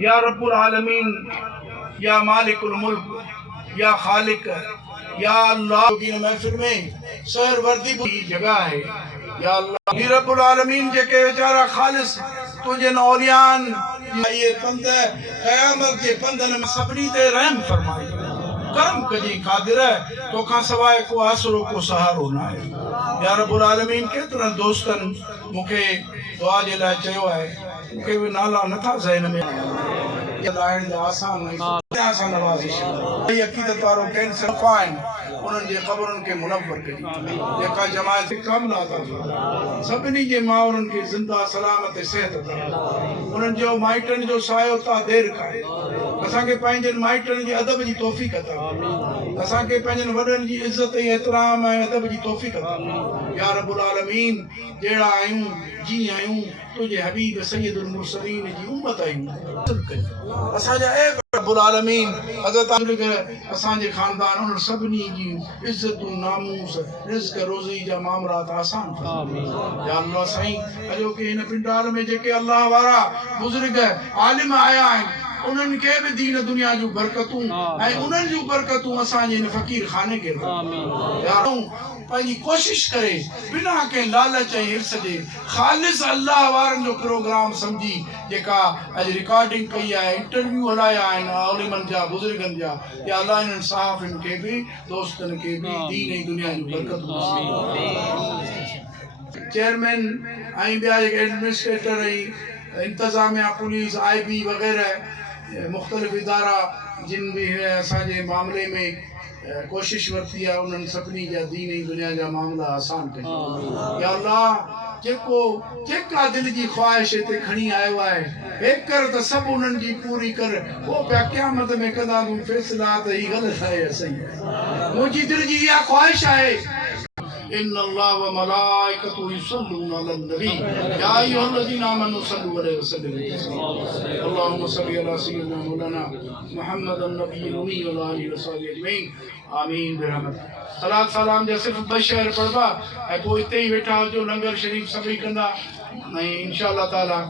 या रब्बुल आलमीन, या मालिकुल मुल्क, या खालिक, या अल्लाह की महफिल में सहर वर्दी की जगह है। या अल्लाह रब्बुल आलमीन जेके वेचारा खालिस तुझे औलियान ये पंद क़यामत के पंदन में सभनी ते रहम फरमाई करम कजी कादिर तो खां सवाए को आसरो को सहारो ना है। या रब्बुल आलमीन केतरन दोस्तन मुखे दुआ जे लाइ चयो आहे, मुखे भी नाला नथा ज़हन में आसान आसान नवाज़िश अक़ीदत वारो कैंसर फाइन उन्हनि जे क़बरनि खे मुनव्वर करी, जेका जमायत कामिला अता फरमाए, सभिनी जे माउरनि खे ज़िंदा सलामत सेहत अता फरमाए, उन्हनि जो माइटनि जो सायो ता देर खाए, असांखे पंहिंजनि माइटनि जी अदब जी तौफ़ीक़ अता फरमाए, असांखे पंहिंजनि वॾनि जी इज़त ऐं एतिराम ऐं अदब जी तौफ़ीक़ अता फरमाए। या रब्बुल आलमीन जहिड़ा आहियूं जी आहियूं तुझे हबीब सैयदुल मुरसलीन जी उम्मत आहियूं। असांजा ए रब्बुल आलमीन हज़रत बुज़ुर्ग असांजे ख़ानदान उन्हनि सभिनी जी इज़तूं नामूस रिज़्क़ रोज़ी जा मामलात आसान फरमाए। या अल्लाह साईं अॼोके हिन पिंडाल में जेके अल्लाह वारा बुज़ुर्ग आलिम आया आहिनि उन्हनि खे बि दीन दुनिया जूं बरकतूं ऐं उन्हनि जूं बरकतूं असांजे हिन फ़क़ीर खाने खे पंहिंजी कोशिश करे बिना कंहिं लालच ऐं हिर्स जे ख़ालिस अल्लाह वारनि जो प्रोग्राम सम्झी जेका अॼु रिकॉर्डिंग कई आहे, इंटरव्यू हलाया आहिनि औलिमनि जा बुज़ुर्गनि जा, या अल्लाह इन्हनि सहाफ़िन खे बि दोस्तनि खे बि दीन ऐं दुनिया जूं बरकतूं चेयरमैन ऐं ॿिया जेके एडमिनिस्ट्रेटर ऐं इंतज़ामिया पुलिस IB वग़ैरह मुख़्तलिफ़ इदारा जिन भी असांजे मामले में कोशिश वरती आहे उन्हनि सभिनी जा दीन ऐं दुनिया जा मामला आसान कयो। या अल्लाह जेको जेका दिलि जी ख़्वाहिश हिते खणी आयो आहे हेक कर त सभु उन्हनि जी पूरी कर, पोइ पिया क़यामत में कंदा तूं फ़ैसिला त ही ग़लति आहे या सही आहे। मुंहिंजी दिलि जी इहा ख़्वाहिश आहे इन्नल्लाह व मलाइकतुहु युसल्लूना अलन नबी या अय्युहल्लज़ीना आमनू सल्लू अलैहि वसल्लम अल्लाहुम्मा सल्लि अला सय्यिदिना मौलाना मुहम्मदन नबिय्यिल उम्मी व अला आलिहि व सहबिहि अजमईन आमीन बिरहमतिक। सलात सलाम जा सिर्फ़ 2 शहर पढ़बा ऐं पोइ हिते ई वेठा हुजो, लंगर शरीफ़ सभई कंदा ऐं इंशाअल्लाह ताला